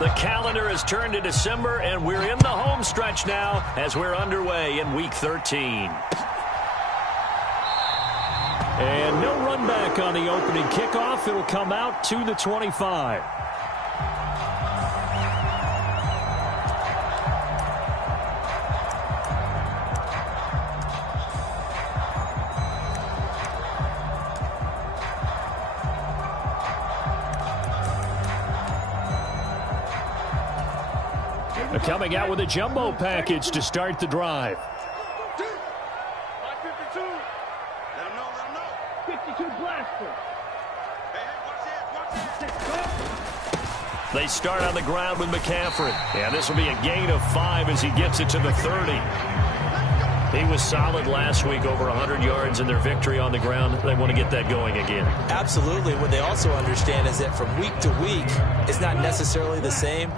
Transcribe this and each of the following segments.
The calendar has turned to December, and we're in the home stretch now as we're underway in Week 13. And no run back on the opening kickoff. It'll come out to the 25. Coming out with a jumbo package to start the drive. 552. Let him know. 52 blaster. Hey, watch it. They start on the ground with McCaffrey. And this will be a gain of 5 as he gets it to the 30. He was solid last week, over 100 yards in their victory on the ground. They want to get that going again. Absolutely. What they also understand is that from week to week, it's not necessarily the same,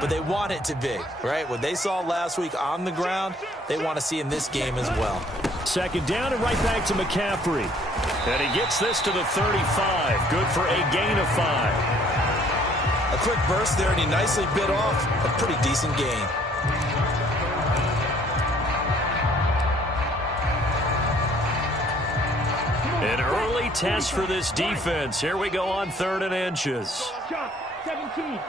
but they want it to be, right? What they saw last week on the ground, they want to see in this game as well. Second down and right back to McCaffrey. And he gets this to the 35. Good for a gain of 5. A quick burst there, and he nicely bit off a pretty decent gain. An early test for this defense. Here we go on 3rd and inches. 17.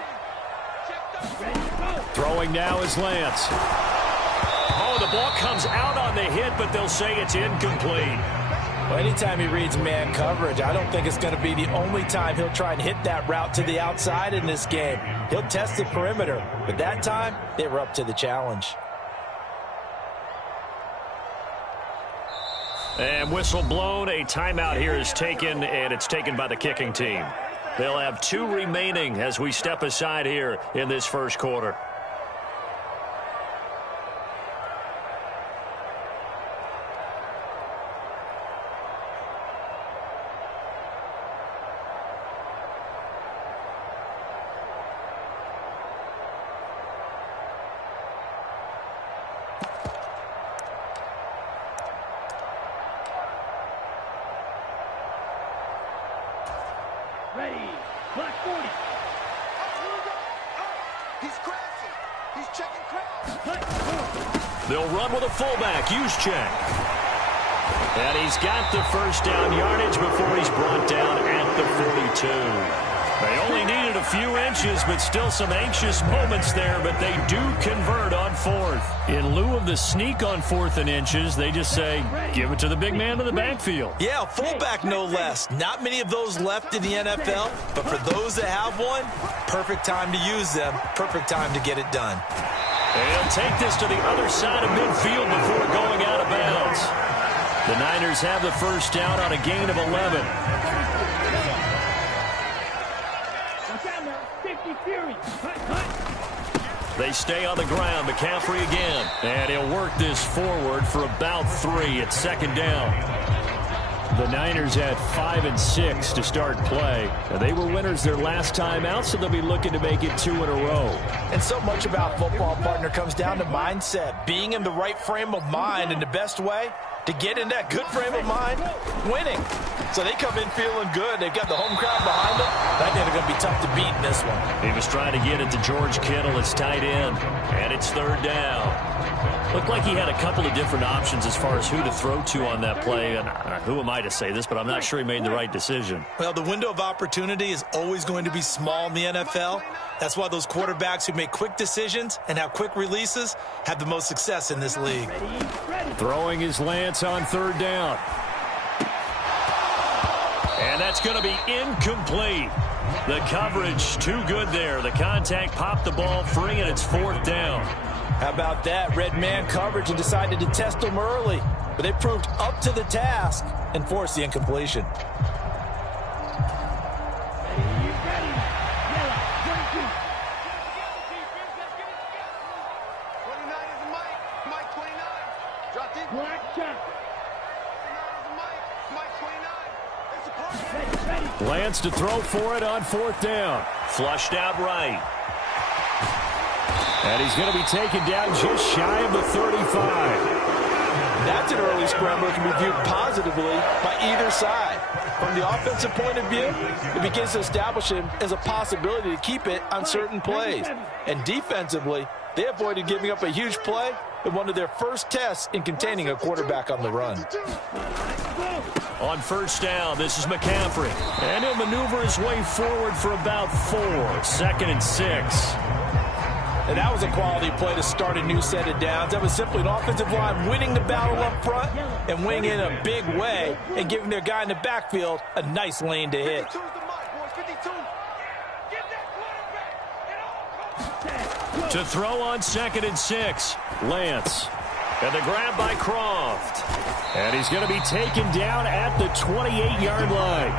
Throwing now is Lance. Oh, the ball comes out on the hit, but they'll say it's incomplete. Well, anytime he reads man coverage, I don't think it's going to be the only time he'll try and hit that route to the outside in this game. He'll test the perimeter, but that time, they were up to the challenge. And whistle blown. A timeout here is taken, and it's taken by the kicking team. They'll have 2 remaining as we step aside here in this first quarter. Ready. Black 40. He's crashing. He's checking crash. They'll run with a fullback. Use check. And he's got the first down yardage before he's brought down at the 42. They only needed a few inches, but still some anxious moments there, but they do convert on 4th. In lieu of the sneak on 4th and inches, they just say, give it to the big man in the backfield. Yeah, fullback no less. Not many of those left in the NFL, but for those that have one, perfect time to use them, perfect time to get it done. And he'll take this to the other side of midfield before going out of bounds. The Niners have the first down on a gain of 11. They stay on the ground. McCaffrey again. And he'll work this forward for about 3 at 2nd down. The Niners had 5 and 6 to start play. And they were winners their last time out, so they'll be looking to make it 2 in a row. And so much about football, partner, comes down to mindset. Being in the right frame of mind, and the best way to get in that good frame of mind, winning. So they come in feeling good. They've got the home crowd behind them. I think they're going to be tough to beat in this one. He was trying to get it to George Kittle, his tight end. And it's 3rd down. Looked like he had a couple of different options as far as who to throw to on that play. And who am I to say this, but I'm not sure he made the right decision. Well, the window of opportunity is always going to be small in the NFL. That's why those quarterbacks who make quick decisions and have quick releases have the most success in this league. Throwing is Lance on 3rd down. And that's going to be incomplete. The coverage too good there. The contact popped the ball free, and it's 4th down. How about that? Red man coverage and decided to test them early. But they proved up to the task and forced the incompletion. Lance to throw for it on 4th down. Flushed out right. And he's going to be taken down just shy of the 35. That's an early scramble that can be viewed positively by either side. From the offensive point of view, it begins to establish him as a possibility to keep it on certain plays. And defensively, they avoided giving up a huge play in one of their first tests in containing a quarterback on the run. On first down, this is McCaffrey. And he'll maneuver his way forward for about 4. 2nd and 6. And that was a quality play to start a new set of downs. That was simply an offensive line winning the battle up front and winning in a big way and giving their guy in the backfield a nice lane to hit. To throw on 2nd and 6, Lance. And the grab by Croft. And he's going to be taken down at the 28-yard line.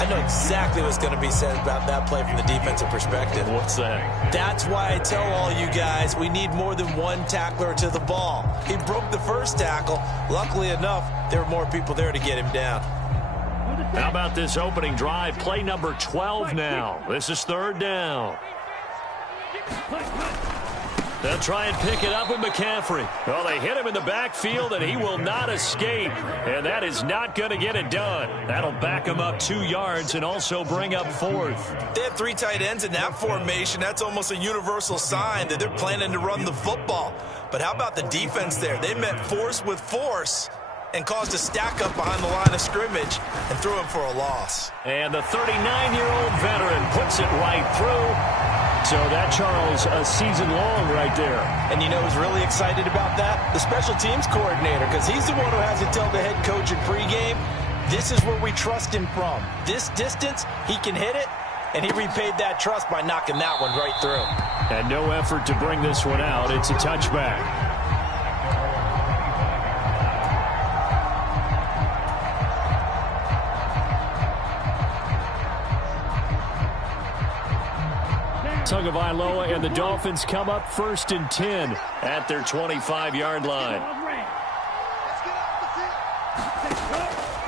I know exactly what's going to be said about that play from the defensive perspective. What's that? That's why I tell all you guys we need more than one tackler to the ball. He broke the first tackle. Luckily enough, there were more people there to get him down. How about this opening drive? Play number 12 now. This is 3rd down. They'll try and pick it up with McCaffrey. Well, they hit him in the backfield, and he will not escape. And that is not going to get it done. That'll back him up 2 yards and also bring up 4th. They have 3 tight ends in that formation. That's almost a universal sign that they're planning to run the football. But how about the defense there? They met force with force and caused a stack up behind the line of scrimmage and threw him for a loss. And the 39-year-old veteran puts it right through. So that, Charles, a season long right there. And you know who's really excited about that? The special teams coordinator, because he's the one who has to tell the head coach in pregame, this is where we trust him from. This distance, he can hit it, and he repaid that trust by knocking that one right through. And no effort to bring this one out. It's a touchback. Tagovailoa and the Dolphins come up 1st and 10 at their 25-yard line.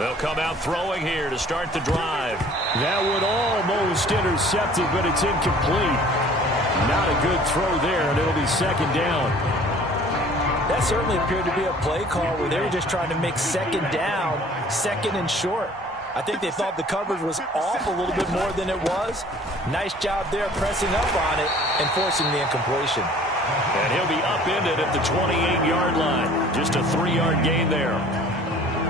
They'll come out throwing here to start the drive. That would almost intercept it, but it's incomplete. Not a good throw there, and it'll be 2nd down. That certainly appeared to be a play call where they were just trying to make 2nd down, 2nd and short. I think they thought the coverage was off a little bit more than it was. Nice job there pressing up on it and forcing the incompletion. And he'll be upended at the 28-yard line. Just a 3-yard gain there.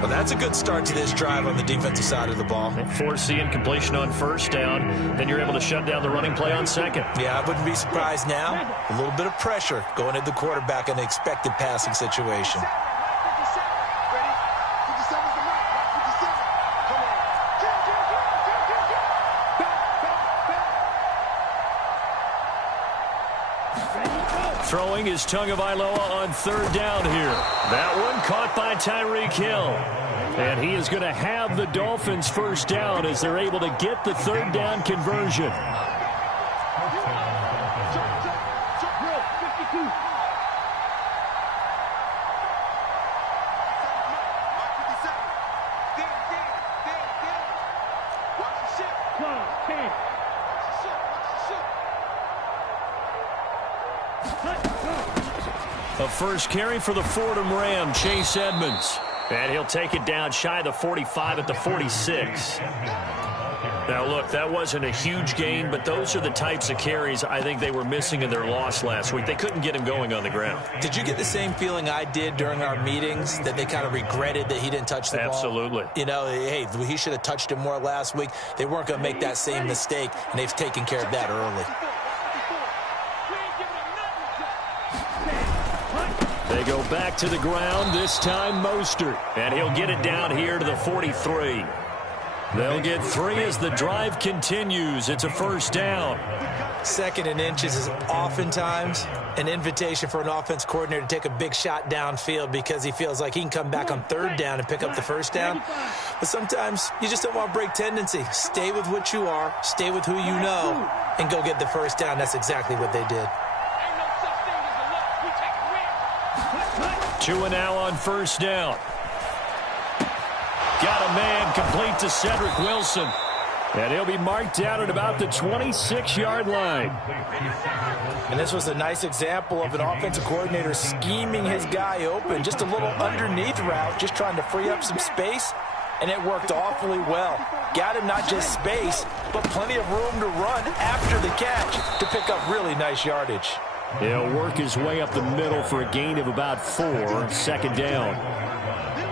Well, that's a good start to this drive on the defensive side of the ball. Force the incompletion on 1st down. Then you're able to shut down the running play on 2nd. Yeah, I wouldn't be surprised now. A little bit of pressure going at the quarterback in an expected passing situation. Throwing is Tagovailoa on 3rd down here. That one caught by Tyreek Hill. And he is going to have the Dolphins 1st down as they're able to get the 3rd down conversion. A first carry for the Fordham Ram, Chase Edmonds. And he'll take it down shy of the 45 at the 46. Now, look, that wasn't a huge gain, but those are the types of carries I think they were missing in their loss last week. They couldn't get him going on the ground. Did you get the same feeling I did during our meetings, that they kind of regretted that he didn't touch the ball? Absolutely. You know, hey, he should have touched him more last week. They weren't going to make that same mistake, and they've taken care of that early. They go back to the ground, this time Mostert. And he'll get it down here to the 43. They'll get 3 as the drive continues. It's a 1st down. 2nd and inches is oftentimes an invitation for an offense coordinator to take a big shot downfield because he feels like he can come back on 3rd down and pick up the 1st down. But sometimes you just don't want to break tendency. Stay with what you are, stay with who you know, and go get the 1st down. That's exactly what they did. 2 and now on 1st down. Got a man complete to Cedric Wilson. And he'll be marked down at about the 26-yard line. And this was a nice example of an offensive coordinator scheming his guy open. Just a little underneath route, just trying to free up some space and it worked awfully well. Got him not just space, but plenty of room to run after the catch to pick up really nice yardage. He'll work his way up the middle for a gain of about 4, second down.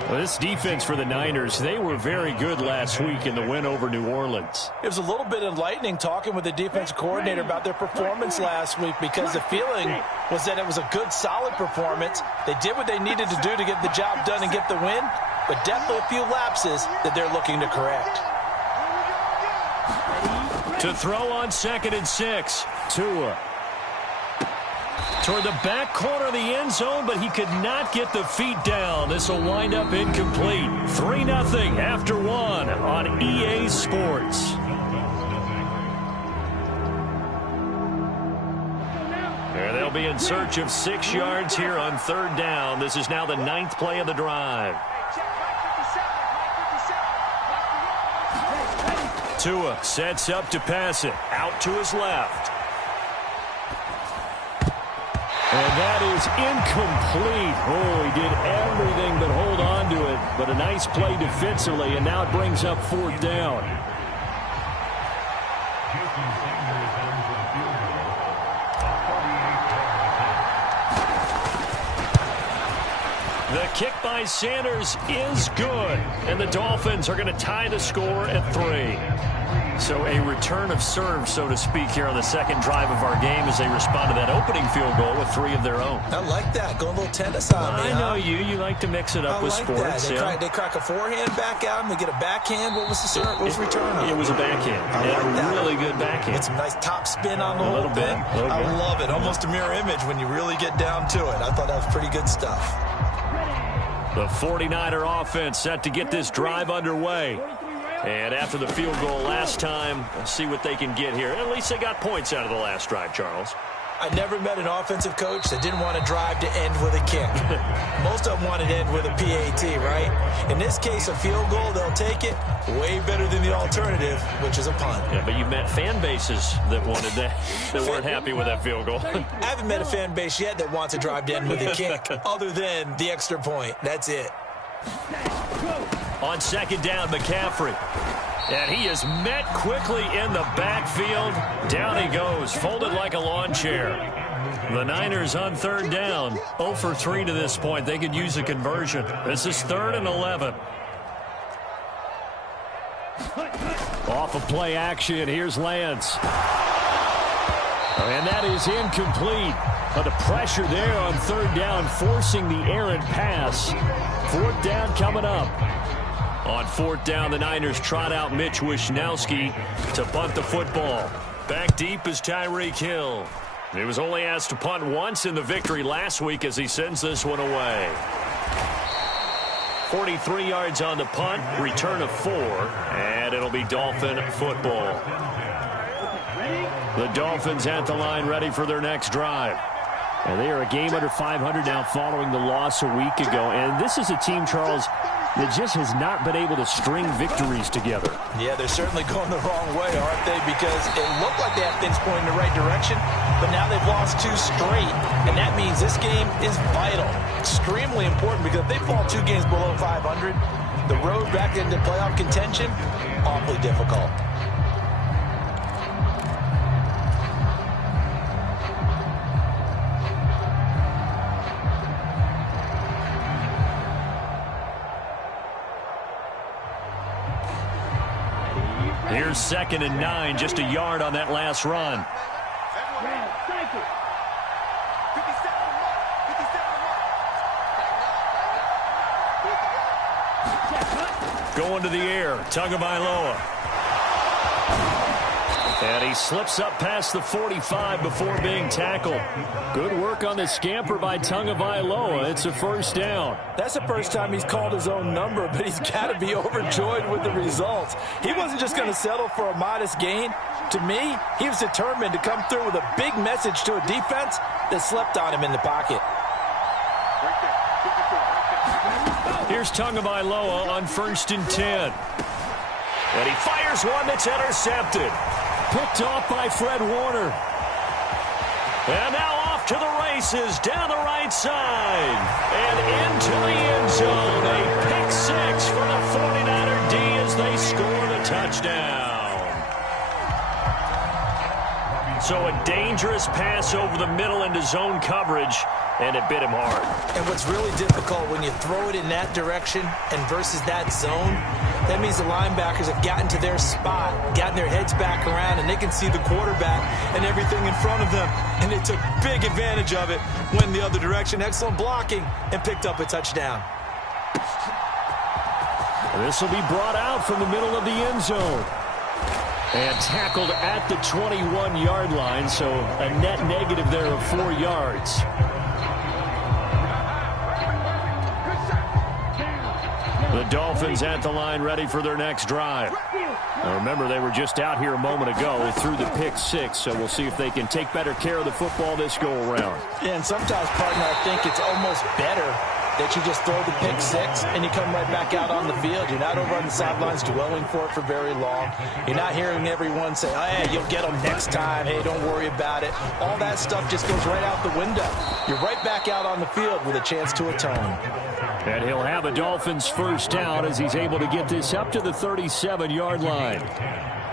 Well, this defense for the Niners, they were very good last week in the win over New Orleans. It was a little bit enlightening talking with the defensive coordinator about their performance last week, because the feeling was that it was a good, solid performance. They did what they needed to do to get the job done and get the win, but definitely a few lapses that they're looking to correct. To throw on 2nd and 6, Tua. Toward the back corner of the end zone, but he could not get the feet down. This will wind up incomplete. 3-0 after 1 on EA Sports. And they'll be in search of 6 yards here on 3rd down. This is now the 9th play of the drive. Tua sets up to pass it. Out to his left. And that is incomplete. Oh, he did everything but hold on to it. But a nice play defensively, and now it brings up 4th down. The kick by Sanders is good. And the Dolphins are going to tie the score at 3. So a return of serve, so to speak, here on the 2nd drive of our game as they respond to that opening field goal with 3 of their own. I like that. Going a little tennis on me. I know you like to mix it up with sports. They crack a forehand back out and they get a backhand. What was the serve? What was the return on? It was a backhand. Really good backhand. Get some nice top spin on the whole thing. I love it. Almost a mirror image when you really get down to it. I thought that was pretty good stuff. The 49er offense set to get this drive underway. And after the field goal last time, we'll see what they can get here. At least they got points out of the last drive, Charles. I never met an offensive coach that didn't want to drive to end with a kick. Most of them wanted to end with a PAT, right? In this case, a field goal, they'll take it. Way better than the alternative, which is a punt. Yeah, but you met fan bases that wanted that, that weren't happy with that field goal. I haven't met a fan base yet that wants to drive to end with a kick, other than the extra point. That's it. On 2nd down, McCaffrey. And he is met quickly in the backfield. Down he goes, folded like a lawn chair. The Niners on 3rd down, 0 for 3 to this point. They could use a conversion. This is 3rd and 11. Off of play action, here's Lance. And that is incomplete. But the pressure there on 3rd down, forcing the errant pass. 4th down coming up. On 4th down, the Niners trot out Mitch Wishnowski to punt the football. Back deep is Tyreek Hill. He was only asked to punt once in the victory last week as he sends this one away. 43 yards on the punt, return of 4, and it'll be Dolphin football. The Dolphins at the line, ready for their next drive. And they are a game under 500 now following the loss a week ago. And this is a team, Charles, that just has not been able to string victories together. Yeah, they're certainly going the wrong way, aren't they? Because it looked like they have things pointing in the right direction, but now they've lost 2 straight. And that means this game is vital, extremely important, because if they fall 2 games below 500, the road back into playoff contention, awfully difficult. Here's 2nd and 9, just a yard on that last run. Going to the air, Tagovailoa. And he slips up past the 45 before being tackled. Good work on the scamper by Tagovailoa. It's a 1st down. That's the first time he's called his own number, but he's got to be overjoyed with the results. He wasn't just going to settle for a modest gain. To me, he was determined to come through with a big message to a defense that slept on him in the pocket. Here's Tagovailoa on 1st and 10. And he fires one that's intercepted. Picked off by Fred Warner. And now off to the races down the right side. And into the end zone. A pick 6 for the 49er they score the touchdown. So a dangerous pass over the middle into zone coverage, and it bit him hard. And what's really difficult when you throw it in that direction and versus that zone, that means the linebackers have gotten to their spot, gotten their heads back around, and they can see the quarterback and everything in front of them. And they took big advantage of it, went the other direction, excellent blocking, and picked up a touchdown. This will be brought out from the middle of the end zone. And tackled at the 21-yard line, so a net negative there of 4 yards. The Dolphins at the line ready for their next drive. Now remember, they were just out here a moment ago through the pick 6, so we'll see if they can take better care of the football this go-around. Yeah, and sometimes, partner, I think it's almost better that you just throw the pick 6 and you come right back out on the field. You're not over on the sidelines dwelling for it for very long. You're not hearing everyone say, oh, hey, you'll get them next time. Hey, don't worry about it. All that stuff just goes right out the window. You're right back out on the field with a chance to atone. And he'll have a Dolphins first down as he's able to get this up to the 37-yard line.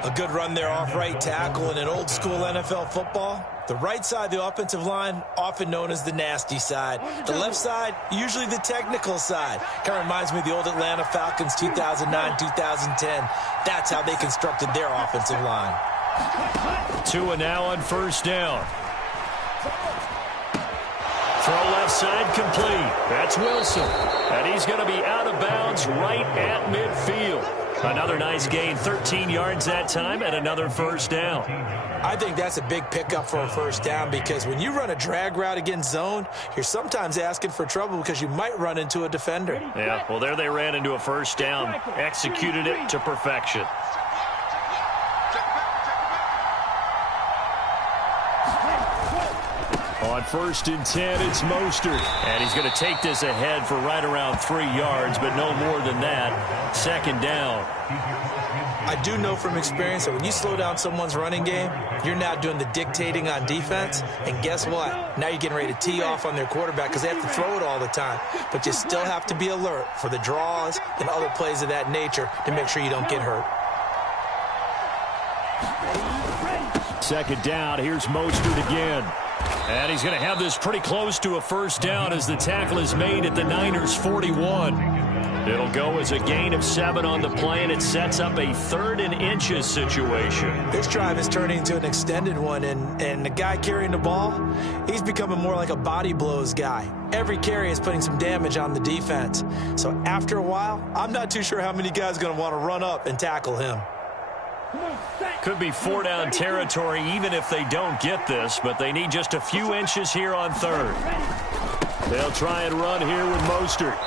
A good run there off right tackle in an old-school NFL football. The right side of the offensive line, often known as the nasty side. The left side, usually the technical side. Kind of reminds me of the old Atlanta Falcons 2009, 2010. That's how they constructed their offensive line. Tua now on first down. Throw left side complete. That's Wilson. And he's going to be out of bounds right at midfield. Another nice gain, 13 yards that time, and another first down. I think that's a big pickup for a first down because when you run a drag route against zone, you're sometimes asking for trouble because you might run into a defender. Yeah, well, there they ran into a first down, executed it to perfection. On 1st and 10, it's Mostert. And he's going to take this ahead for right around 3 yards, but no more than that. Second down. I do know from experience that when you slow down someone's running game, you're not doing the dictating on defense. And guess what? Now you're getting ready to tee off on their quarterback because they have to throw it all the time. But you still have to be alert for the draws and other plays of that nature to make sure you don't get hurt. Second down. Here's Mostert again. And he's going to have this pretty close to a first down as the tackle is made at the Niners' 41. It'll go as a gain of 7 on the play, and it sets up a 3rd and inches situation. This drive is turning into an extended one, and the guy carrying the ball, he's becoming more like a body blows guy. Every carry is putting some damage on the defense. So after a while, I'm not too sure how many guys are going to want to run up and tackle him. Could be 4-down territory even if they don't get this, but they need just a few inches here on 3rd. They'll try and run here with Mostert.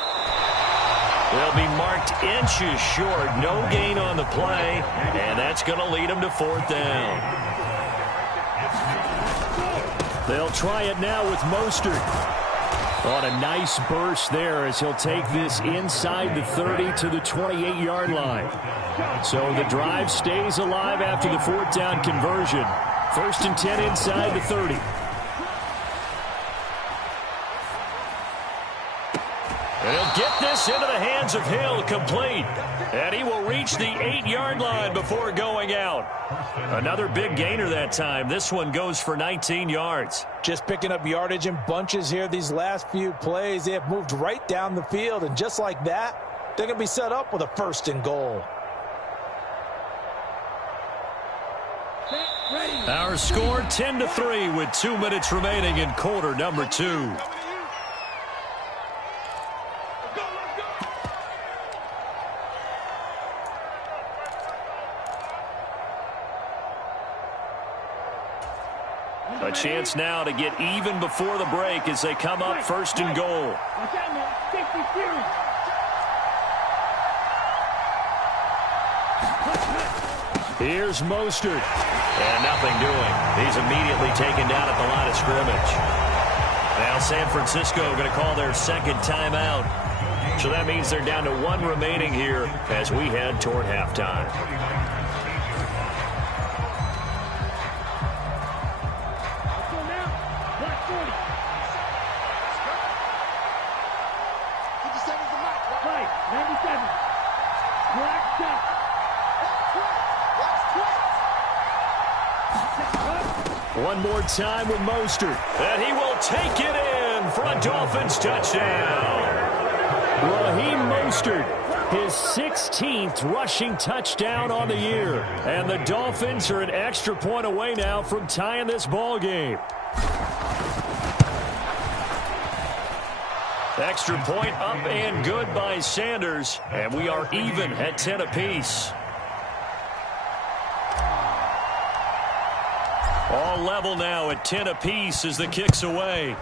They'll be marked inches short. No gain on the play, and that's going to lead them to 4th down. They'll try it now with Mostert. On a nice burst there as he'll take this inside the 30 to the 28-yard line. So the drive stays alive after the 4th down conversion. 1st and 10 inside the 30. And he'll get this into the hands of Hill, complete. And he will reach the 8-yard line before going out. Another big gainer that time. This one goes for 19 yards. Just picking up yardage in bunches here these last few plays. They have moved right down the field, and just like that, they're going to be set up with a 1st and goal. Our score 10-3 with 2 minutes remaining in quarter number 2. A chance now to get even before the break as they come up 1st and goal. Here's Mostert. And nothing doing. He's immediately taken down at the line of scrimmage. Now San Francisco going to call their 2nd timeout. So that means they're down to 1 remaining here as we head toward halftime. time with Mostert. And he will take it in for a Dolphins touchdown. Raheem Mostert, his 16th rushing touchdown on the year. And the Dolphins are an extra point away now from tying this ball game. Extra point up and good by Sanders. And we are even at 10 apiece. All level now at 10 apiece as the kick's away.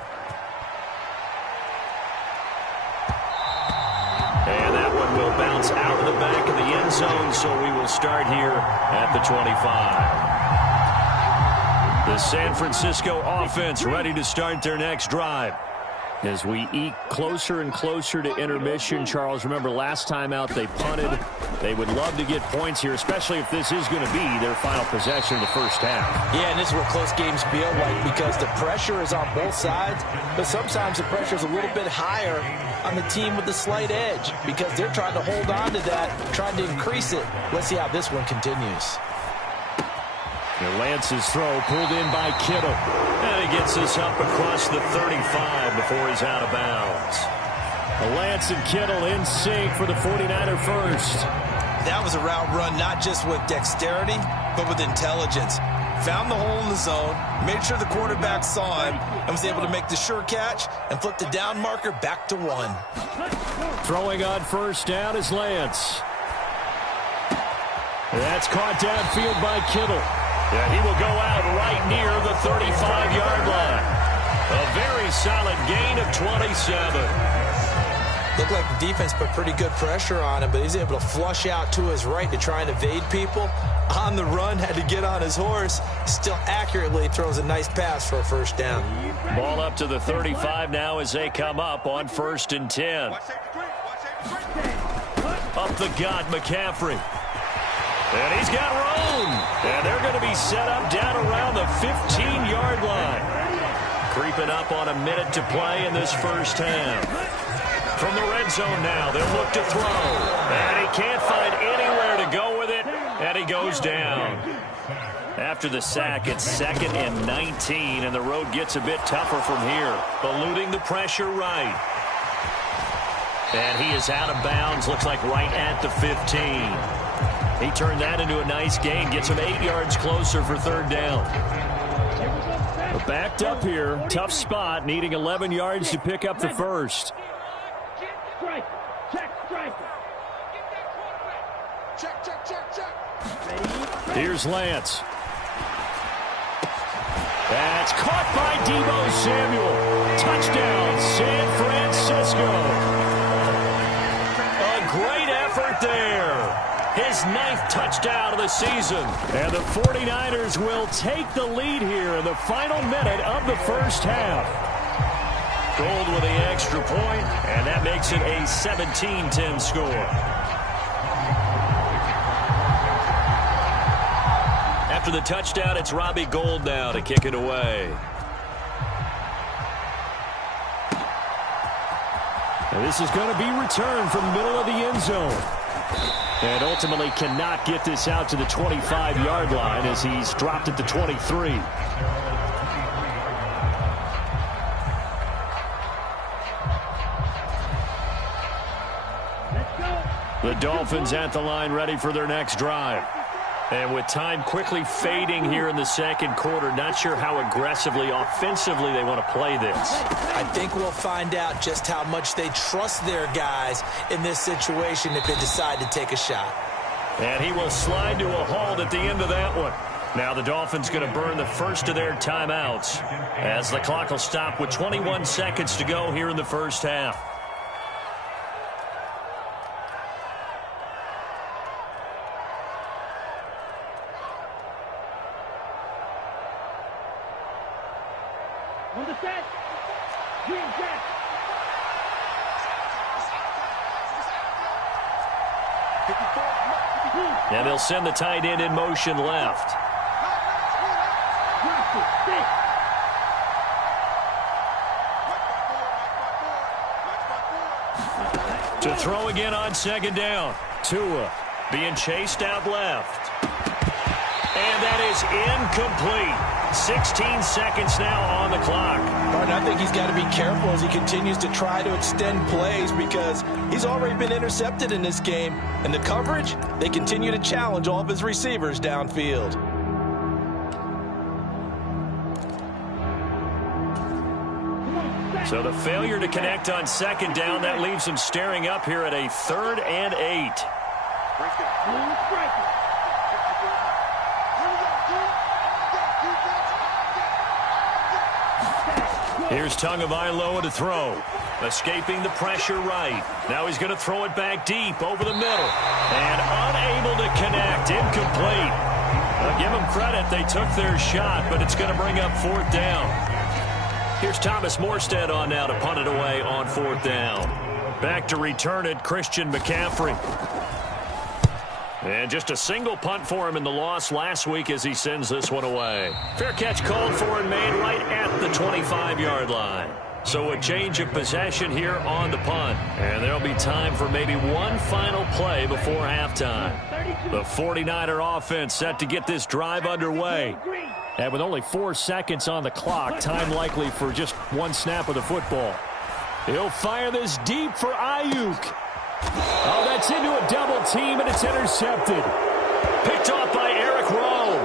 And that one will bounce out of the back of the end zone, so we will start here at the 25. The San Francisco offense ready to start their next drive. As we eke closer and closer to intermission, Charles, remember last time out they punted. They would love to get points here, especially if this is going to be their final possession of the first half. Yeah, and this is what close games feel like because the pressure is on both sides, but sometimes the pressure is a little bit higher on the team with the slight edge because they're trying to hold on to that, trying to increase it. Let's see how this one continues. Lance's throw pulled in by Kittle. And he gets us up across the 35 before he's out of bounds. Lance and Kittle in sync for the 49er first. That was a route run not just with dexterity, but with intelligence. Found the hole in the zone, made sure the quarterback saw him, and was able to make the sure catch and flip the down marker back to 1. Throwing on first down is Lance. That's caught downfield by Kittle. And he will go out right near the 35-yard line. A very solid gain of 27. Looked like the defense put pretty good pressure on him, but he's able to flush out to his right to try and evade people. On the run, had to get on his horse. Still accurately throws a nice pass for a first down. Ball up to the 35 now as they come up on 1st and 10. Up the gut, McCaffrey. And he's got room. And they're going to be set up down around the 15-yard line. Creeping up on a minute to play in this first half. From the red zone now, they'll look to throw. And he can't find anywhere to go with it. And he goes down. After the sack, it's 2nd and 19. And the road gets a bit tougher from here. Eluding the pressure right. And he is out of bounds. Looks like right at the 15. He turned that into a nice gain. Gets him 8 yards closer for 3rd down. Backed up here. Tough spot. Needing 11 yards to pick up the first. Here's Lance. That's caught by Deebo Samuel. Touchdown, San Francisco. A great effort there. His 9th touchdown of the season. And the 49ers will take the lead here in the final minute of the first half. Gold with the extra point, and that makes it a 17-10 score. After the touchdown, it's Robbie Gould now to kick it away. And this is going to be returned from the middle of the end zone. And ultimately cannot get this out to the 25-yard line as he's dropped at the 23. The Dolphins at the line ready for their next drive. And with time quickly fading here in the second quarter, not sure how aggressively, offensively they want to play this. I think we'll find out just how much they trust their guys in this situation if they decide to take a shot. And he will slide to a halt at the end of that one. Now the Dolphins going to burn the first of their timeouts as the clock will stop with 21 seconds to go here in the first half. On the set. Green jack. And they'll send the tight end in motion left. To throw again on 2nd down. Tua being chased out left. And that is incomplete. 16 seconds now on the clock. Martin, I think he's got to be careful as he continues to try to extend plays because he's already been intercepted in this game. And the coverage, they continue to challenge all of his receivers downfield. So the failure to connect on second down, that leaves him staring up here at a 3rd and 8. Here's Tagovailoa to throw. Escaping the pressure right. Now he's going to throw it back deep over the middle. And unable to connect. Incomplete. I'll give them credit. They took their shot, but it's going to bring up 4th down. Here's Thomas Morstead on now to punt it away on 4th down. Back to return it, Christian McCaffrey. And just a single punt for him in the loss last week as he sends this one away. Fair catch called for and made right at the 25-yard line. So a change of possession here on the punt. And there'll be time for maybe one final play before halftime. The 49er offense set to get this drive underway. And with only 4 seconds on the clock, time likely for just one snap of the football. He'll fire this deep for Ayuk. Oh, that's into a double team, and it's intercepted. Picked off by Eric Rowe.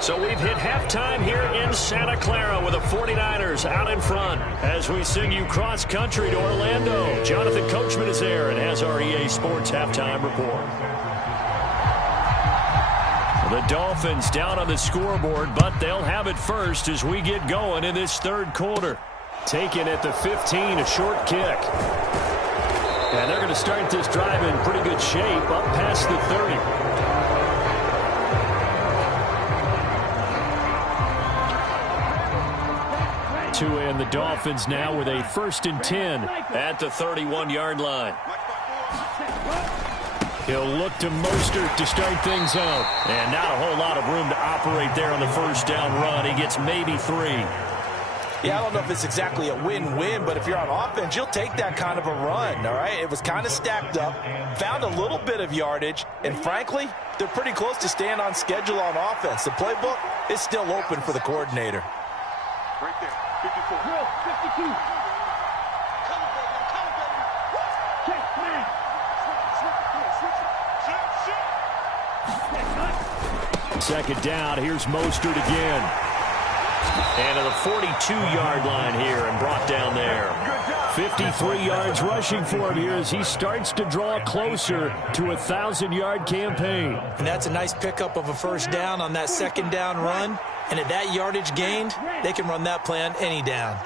So we've hit halftime here in Santa Clara with the 49ers out in front. As we send you cross-country to Orlando, Jonathan Coachman is there and has our EA Sports halftime report. The Dolphins down on the scoreboard, but they'll have it first as we get going in this 3rd quarter. Taken at the 15, a short kick. And they're going to start this drive in pretty good shape up past the 30. And the Dolphins now with a 1st and 10 at the 31-yard line. He'll look to Mostert to start things out. And not a whole lot of room to operate there on the 1st down run. He gets maybe 3. Yeah, I don't know if it's exactly a win-win, but if you're on offense, you'll take that kind of a run, all right? It was kind of stacked up, found a little bit of yardage, and frankly, they're pretty close to staying on schedule on offense. The playbook is still open for the coordinator. Right there, 54. Drill, 52. Check, man. Second down, here's Mostert again. And to the 42-yard line here and brought down there. 53 yards rushing for him here as he starts to draw closer to a 1,000-yard campaign. And that's a nice pickup of a 1st down on that 2nd down run. And at that yardage gained, they can run that play on any down.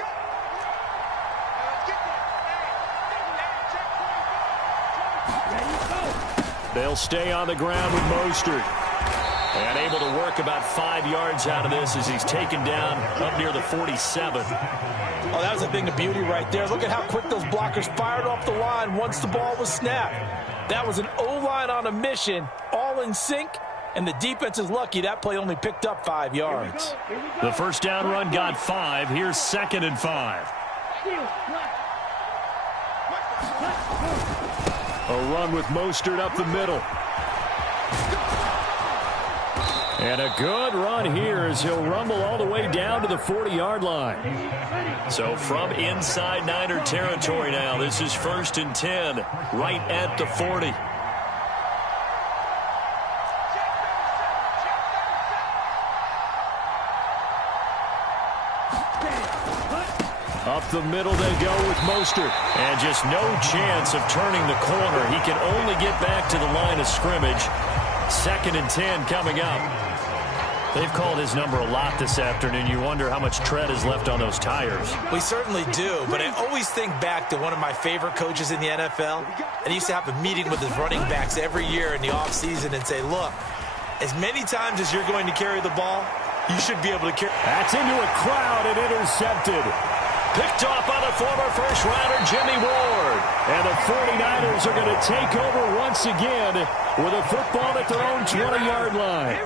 They'll stay on the ground with Mostert. And able to work about 5 yards out of this as he's taken down up near the 47. Oh, that was a thing of beauty right there. Look at how quick those blockers fired off the line once the ball was snapped. That was an O-line on a mission, all in sync, and the defense is lucky that play only picked up 5 yards. The 1st down run got 5. Here's 2nd and 5. A run with Mostert up the middle. And a good run here as he'll rumble all the way down to the 40-yard line. So from inside Niner territory now, this is 1st and 10, right at the 40. Up the middle they go with Mostert. And just no chance of turning the corner. He can only get back to the line of scrimmage. 2nd and 10 coming up. They've called his number a lot this afternoon. You wonder how much tread is left on those tires. We certainly do, but I always think back to one of my favorite coaches in the NFL. And he used to have a meeting with his running backs every year in the offseason and say, look, as many times as you're going to carry the ball, you should be able to carry. That's into a crowd and intercepted. Picked off by the former first-rounder Jimmy Ward. And the 49ers are going to take over once again with a football at their own 20-yard line.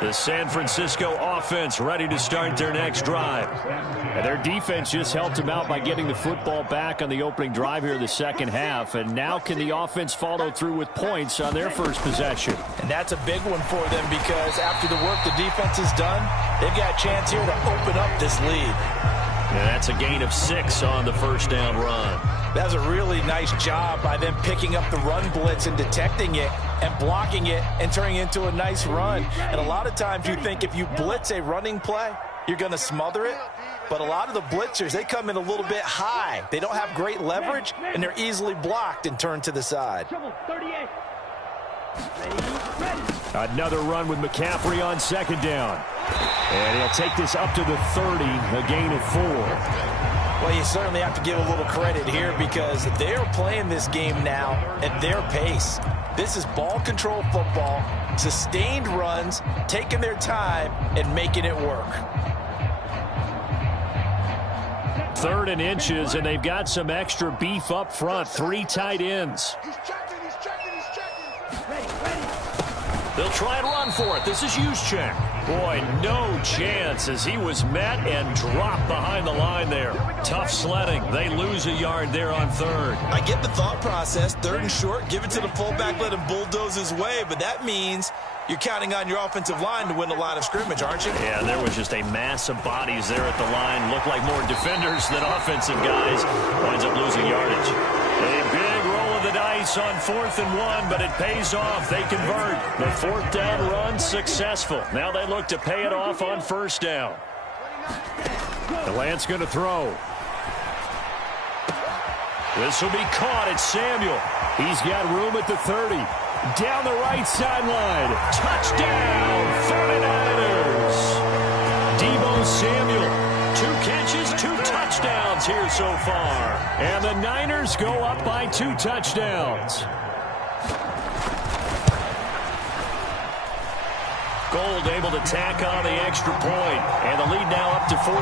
The San Francisco offense ready to start their next drive. And their defense just helped them out by getting the football back on the opening drive here in the second half. And now can the offense follow through with points on their first possession? And that's a big one for them because after the work the defense has done, they've got a chance here to open up this lead. And that's a gain of 6 on the first down run. That was a really nice job by them picking up the run blitz and detecting it and blocking it and turning it into a nice run. And a lot of times you think if you blitz a running play, you're going to smother it. But a lot of the blitzers, they come in a little bit high. They don't have great leverage, and they're easily blocked and turned to the side. Another run with McCaffrey on second down. And he'll take this up to the 30, a gain of 4. Well, you certainly have to give a little credit here because they're playing this game now at their pace. This is ball control football, sustained runs, taking their time, and making it work. 3rd and inches, and they've got some extra beef up front. 3 tight ends. He's checking. They'll try and run for it. This is Juszczyk. Boy, no chance as he was met and dropped behind the line there. Tough sledding. They lose a yard there on 3rd. I get the thought process. 3rd and short, give it to the fullback, let him bulldoze his way. But that means you're counting on your offensive line to win the line of scrimmage, aren't you? Yeah, there was just a mass of bodies there at the line. Looked like more defenders than offensive guys. Winds up losing yardage. A big roll of the dice on 4th and 1, but it pays off. They convert. The 4th down run successful. Now they look to pay it off on 1st down. DeLance's going to throw. This will be caught. It's Samuel. He's got room at the 30. Down the right sideline. Touchdown, 49ers. Deebo Samuel. 2 catches, 2 touchdowns here so far. And the Niners go up by 2 touchdowns. Gold able to tack on the extra point. And the lead now up to 14.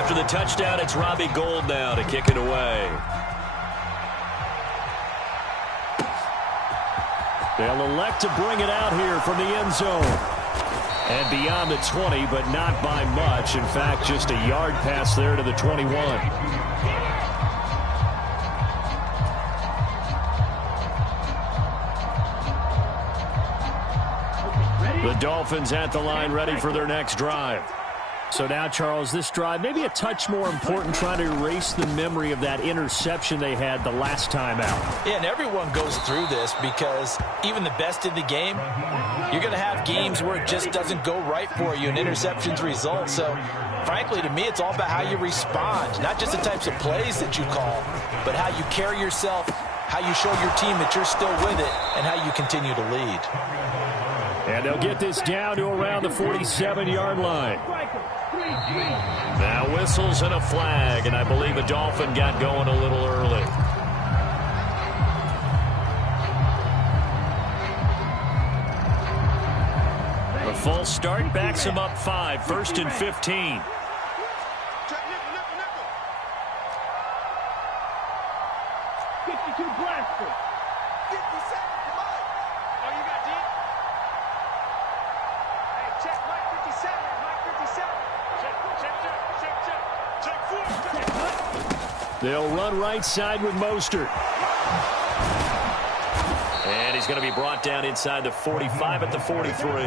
After the touchdown, it's Robbie Gould now to kick it away. They'll elect to bring it out here from the end zone. And beyond the 20, but not by much. In fact, just a yard pass there to the 21. The Dolphins at the line ready for their next drive. So now, Charles, this drive maybe a touch more important, trying to erase the memory of that interception they had the last time out. Yeah, and everyone goes through this because even the best in the game, you're going to have games where it just doesn't go right for you and interceptions result. So, frankly, to me, it's all about how you respond, not just the types of plays that you call, but how you carry yourself, how you show your team that you're still with it, and how you continue to lead. And they'll get this down to around the 47-yard line. Now whistles and a flag, and I believe a Dolphin got going a little early. The false start backs him up 5, 1st and 15. They'll run right side with Mostert. And he's going to be brought down inside the 45 at the 43.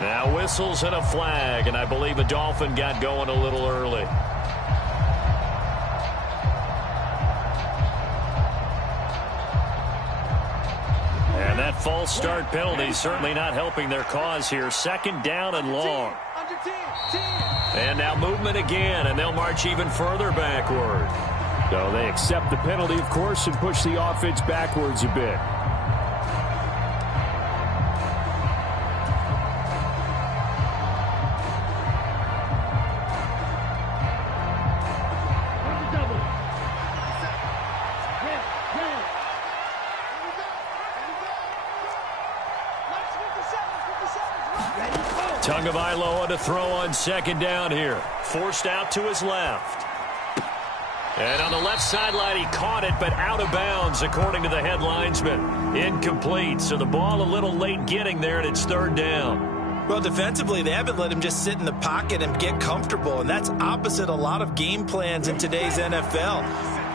Now whistles and a flag, and I believe a Dolphin got going a little early. And that false start penalty certainly not helping their cause here. 2nd down and long. And now movement again, and they'll march even further backward. So they accept the penalty, of course, and push the offense backwards a bit. Tagovailoa to throw on second down here. Forced out to his left. And on the left sideline, he caught it, but out of bounds, according to the head linesman. Incomplete, so the ball a little late getting there, and it's third down. Well, defensively, they haven't let him just sit in the pocket and get comfortable, and that's opposite a lot of game plans in today's NFL.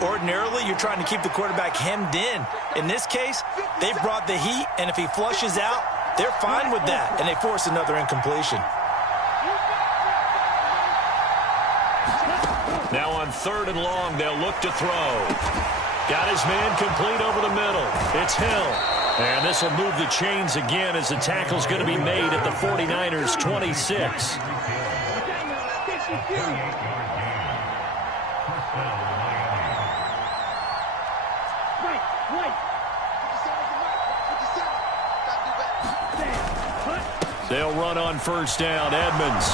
Ordinarily, you're trying to keep the quarterback hemmed in. In this case, they've brought the heat, and if he flushes out, they're fine with that, and they force another incompletion. Now on third and long, they'll look to throw. Got his man complete over the middle. It's Hill. And this will move the chains again as the tackle's going to be made at the 49ers' 26. They'll run on first down. Edmonds.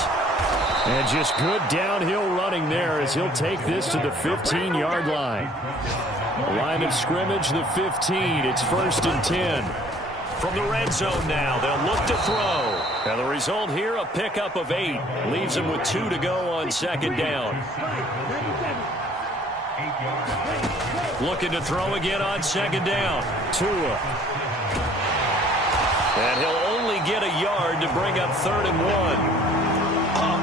And just good downhill running there as he'll take this to the 15-yard line. Line of scrimmage, the 15. It's first and 10. From the red zone now, they'll look to throw. And the result here, a pickup of 8. Leaves them with 2 to go on second down. Looking to throw again on second down. Tua. And he'll only get a yard to bring up third and 1.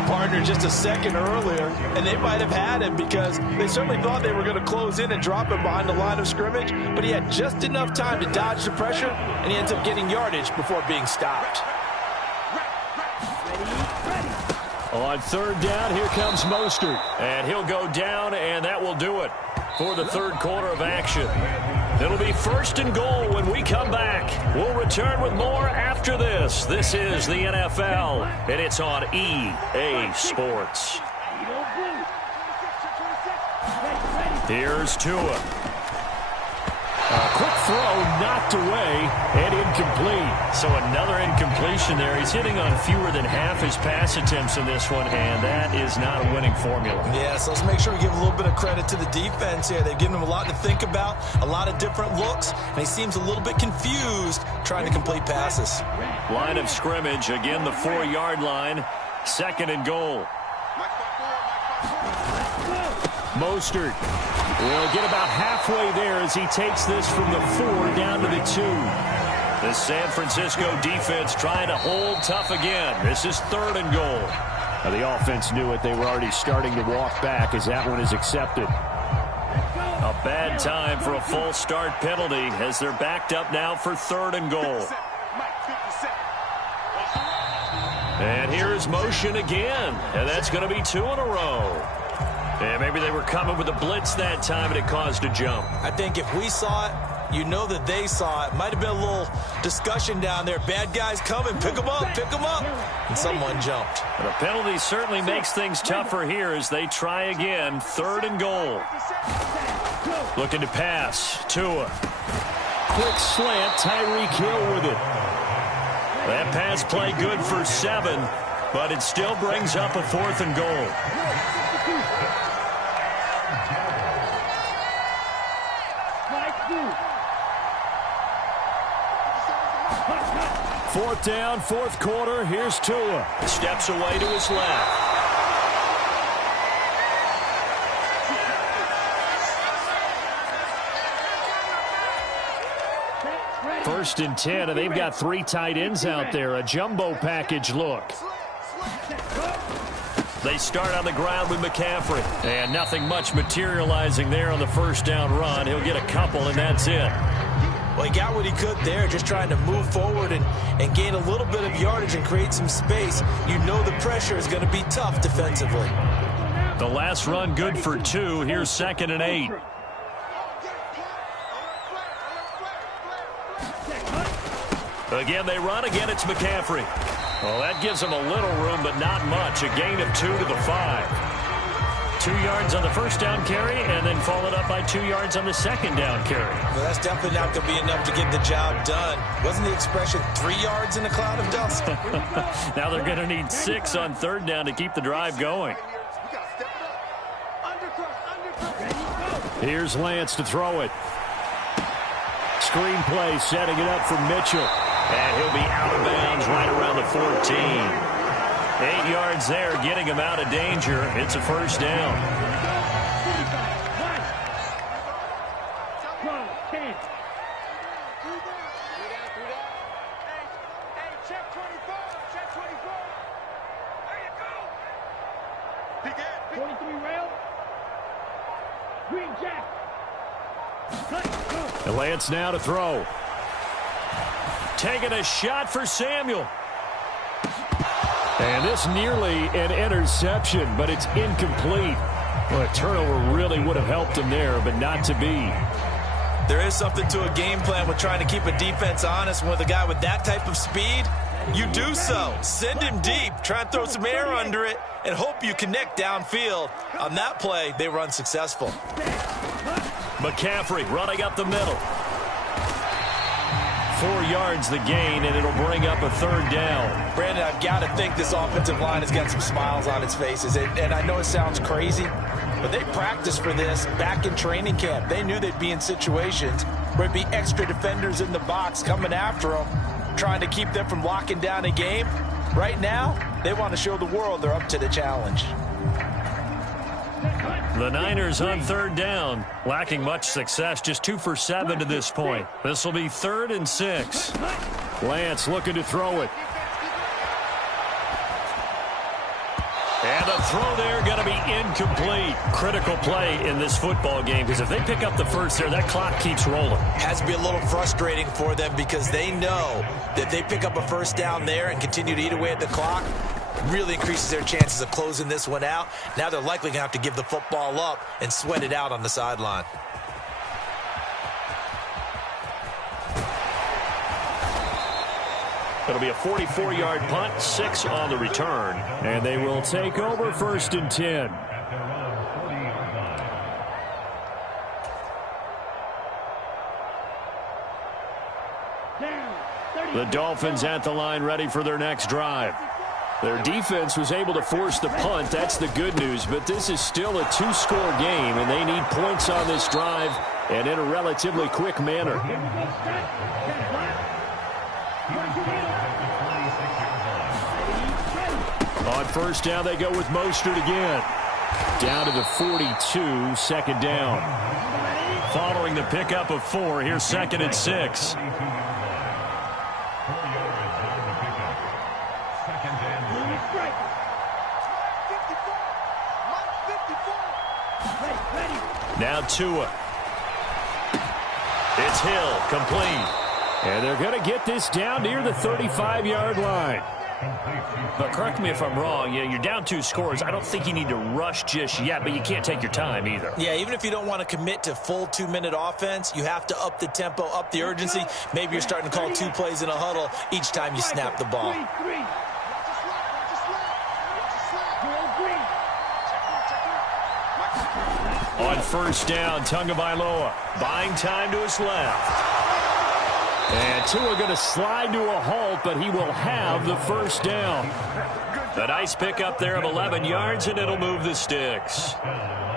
Partner just a second earlier, and they might have had him because they certainly thought they were going to close in and drop him behind the line of scrimmage, but he had just enough time to dodge the pressure, and he ends up getting yardage before being stopped. On third down, here comes Mostert, and he'll go down, and that will do it for the third quarter of action. It'll be first and goal when we come back. We'll return with more after this. This is the NFL, and it's on EA Sports. Here's Tua. A quick throw knocked away and incomplete. So another incompletion there. He's hitting on fewer than half his pass attempts in this one, and that is not a winning formula. Yeah, so let's make sure we give a little bit of credit to the defense here. They've given him a lot to think about, a lot of different looks, and he seems a little bit confused trying to complete passes. Line of scrimmage, again the 4-yard line, second and goal. Mostert will get about halfway there as he takes this from the 4 down to the 2. The San Francisco defense trying to hold tough again. This is third and goal. Now the offense knew it. They were already starting to walk back as that one is accepted. A bad time for a false start penalty as they're backed up now for third and goal. And here's motion again. And that's going to be 2 in a row. And maybe they were coming with a blitz that time and it caused a jump. I think if we saw it, you know that they saw it. Might have been a little discussion down there. Bad guys coming, pick them up, and someone jumped. And a penalty certainly makes things tougher here as they try again. Third and goal. Looking to pass. Tua. Quick slant. Tyreek Hill with it. That pass play good for 7, but it still brings up a 4th and goal. Fourth down, fourth quarter. Here's Tua. Steps away to his left. First and 10, and they've got 3 tight ends out there. A jumbo package look. They start on the ground with McCaffrey. And nothing much materializing there on the first down run. He'll get a couple, and that's it. Well, he got what he could there, just trying to move forward and gain a little bit of yardage and create some space. You know the pressure is going to be tough defensively. The last run good for 2. Here's second and 8. Again, they run. Again, it's McCaffrey. Well, that gives them a little room, but not much. A gain of 2 to the 5. 2 yards on the first down carry, and then followed up by 2 yards on the second down carry. Well, that's definitely not going to be enough to get the job done. Wasn't the expression 3 yards in a cloud of dust? Now they're going to need 6 on third down to keep the drive going. Here's Lance to throw it. Screen play, setting it up for Mitchell. And he'll be out of bounds right around the 14. 8 yards there, getting him out of danger. It's a first down. Check 24. Check 24. There you go. 43 rail. Green jack. The Lance now to throw. Taking a shot for Samuel. And this nearly an interception, but it's incomplete. Well, a turnover really would have helped him there, but not to be. There is something to a game plan with trying to keep a defense honest. With a guy with that type of speed, you do so. Send him deep, try and throw some air under it, and hope you connect downfield. On that play, they were unsuccessful. McCaffrey running up the middle. 4 yards the gain, and it'll bring up a third down. Brandon, I've got to think this offensive line has got some smiles on its faces. And I know it sounds crazy, but they practiced for this back in training camp. They knew they'd be in situations where it'd be extra defenders in the box coming after them, trying to keep them from locking down a game. Right now, they want to show the world they're up to the challenge. The Niners on third down, lacking much success, just 2 for 7 to this point. This will be 3rd and 6. Lance looking to throw it. And the throw there going to be incomplete. Critical play in this football game, because if they pick up the first there, that clock keeps rolling. Has to be a little frustrating for them because they know that they pick up a first down there and continue to eat away at the clock. Really increases their chances of closing this one out. Now they're likely going to have to give the football up and sweat it out on the sideline. It'll be a 44-yard punt, 6 on the return. And they will take over 1st and 10. The Dolphins at the line, ready for their next drive. Their defense was able to force the punt. That's the good news. But this is still a 2-score game, and they need points on this drive and in a relatively quick manner. On first down, they go with Mostert again. Down to the 42, 2nd down. Following the pickup of 4, here's 2nd and 6. Now Tua. It's Hill, complete. And they're going to get this down near the 35-yard line. But correct me if I'm wrong, you're down 2 scores. I don't think you need to rush just yet, but you can't take your time either. Yeah, even if you don't want to commit to full 2-minute offense, you have to up the tempo, up the urgency. Maybe you're starting to call 2 plays in a huddle each time you snap the ball. On first down, Tagovailoa buying time to his left. And Tua going to slide to a halt, but he will have the first down. A nice pickup there of 11 yards, and it'll move the sticks.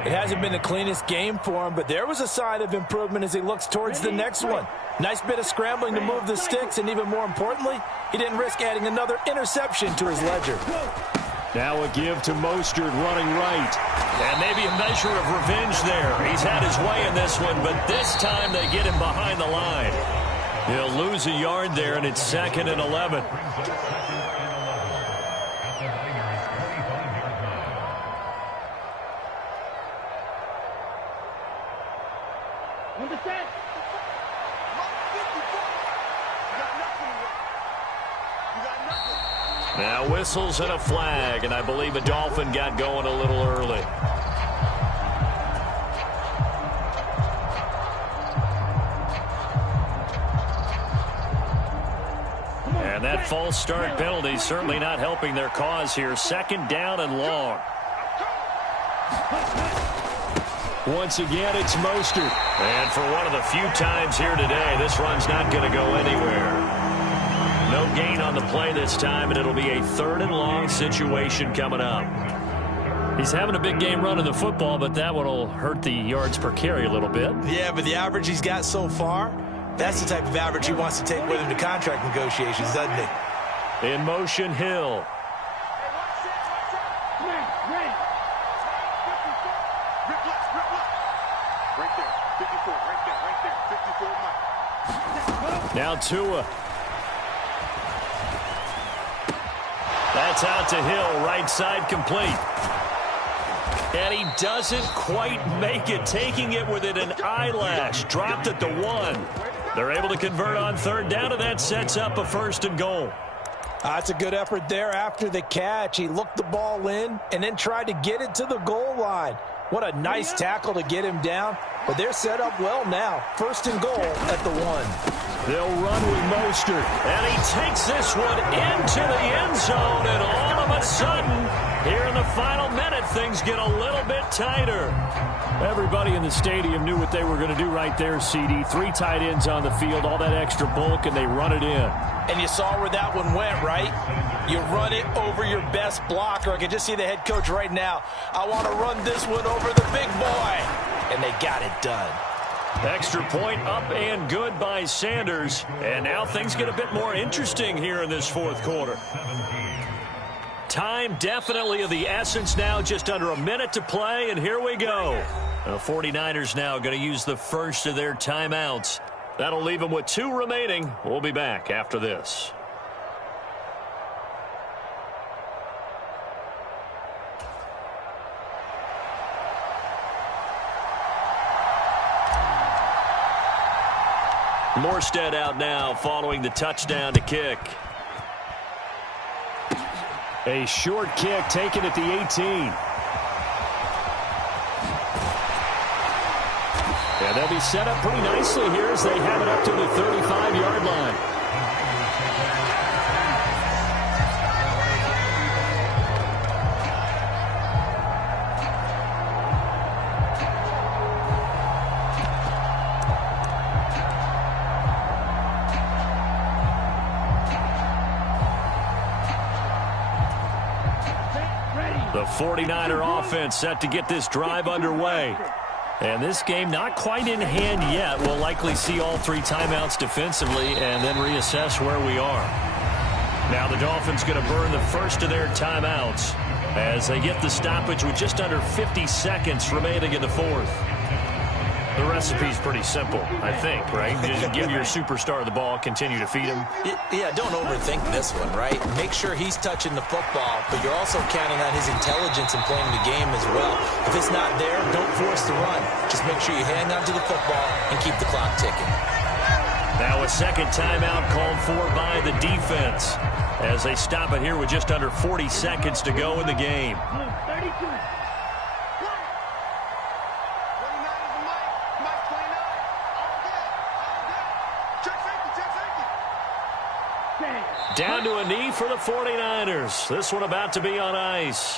It hasn't been the cleanest game for him, but there was a sign of improvement as he looks towards the next one. Nice bit of scrambling to move the sticks, and even more importantly, he didn't risk adding another interception to his ledger. Now a give to Mostert running right. And maybe a measure of revenge there. He's had his way in this one, but this time they get him behind the line. He'll lose a yard there, and it's 2nd and 11. Now whistles and a flag, and I believe a Dolphin got going a little early. And that false start penalty certainly not helping their cause here. 2nd down and long. Once again, it's Mostert. And for one of the few times here today, this run's not going to go anywhere. No gain on the play this time, and it'll be a 3rd and long situation coming up. He's having a big game running the football, but that one will hurt the yards per carry a little bit. Yeah, but the average he's got so far, that's the type of average he wants to take with him to contract negotiations, doesn't he? In motion, Hill. 54, right there, 54, Mike. Now Tua. That's out to Hill, right side complete. And he doesn't quite make it, taking it within an eyelash. Dropped at the 1. They're able to convert on third down, and that sets up a 1st and goal. That's a good effort there after the catch. He looked the ball in and then tried to get it to the goal line. What a nice tackle to get him down. But they're set up well now. 1st and goal at the 1. They'll run with Mostert, and he takes this one into the end zone, and all of a sudden, here in the final minute, things get a little bit tighter. Everybody in the stadium knew what they were going to do right there, CD. 3 tight ends on the field, all that extra bulk, and they run it in. And you saw where that one went, right? You run it over your best blocker. I can just see the head coach right now. I want to run this one over the big boy. And they got it done. Extra point up and good by Sanders. And now things get a bit more interesting here in this 4th quarter. Time definitely of the essence now, just under a minute to play, and here we go. The 49ers now going to use the first of their timeouts. That'll leave them with 2 remaining. We'll be back after this. Morstead out now following the touchdown to kick. A short kick taken at the 18. And they'll be set up pretty nicely here as they have it up to the 35-yard line. The 49er offense set to get this drive underway. And this game not quite in hand yet. We'll likely see all 3 timeouts defensively and then reassess where we are. Now the Dolphins going to burn the first of their timeouts as they get the stoppage with just under 50 seconds remaining in the 4th. The recipe's pretty simple, I think, right? Just give your superstar the ball, continue to feed him. Yeah, don't overthink this one, right? Make sure he's touching the football, but you're also counting on his intelligence in playing the game as well. If it's not there, don't force the run. Just make sure you hang on to the football and keep the clock ticking. Now a second timeout called for by the defense as they stop it here with just under 40 seconds to go in the game. 32. Down to a knee for the 49ers. This one about to be on ice.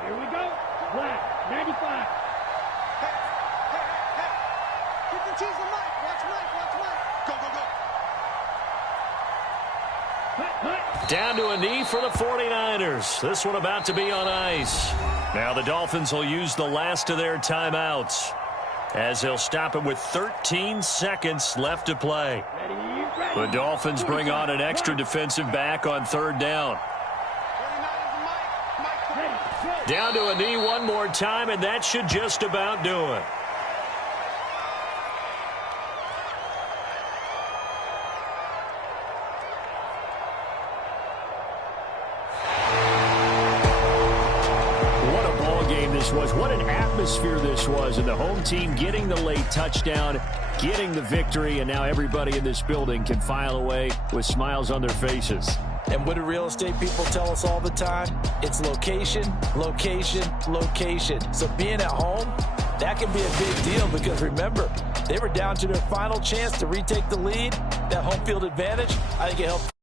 Here we go. Black, 95. Hey. You can choose the mic. Watch Mike. Go. Down to a knee for the 49ers. This one about to be on ice. Now the Dolphins will use the last of their timeouts as they'll stop it with 13 seconds left to play. The Dolphins bring on an extra defensive back on third down. Down to a knee one more time, and that should just about do it. What an atmosphere this was, and the home team getting the late touchdown, getting the victory, and now everybody in this building can file away with smiles on their faces. And what do real estate people tell us all the time? It's location, location, location. So being at home, that can be a big deal because remember, they were down to their final chance to retake the lead. That home field advantage, I think it helped.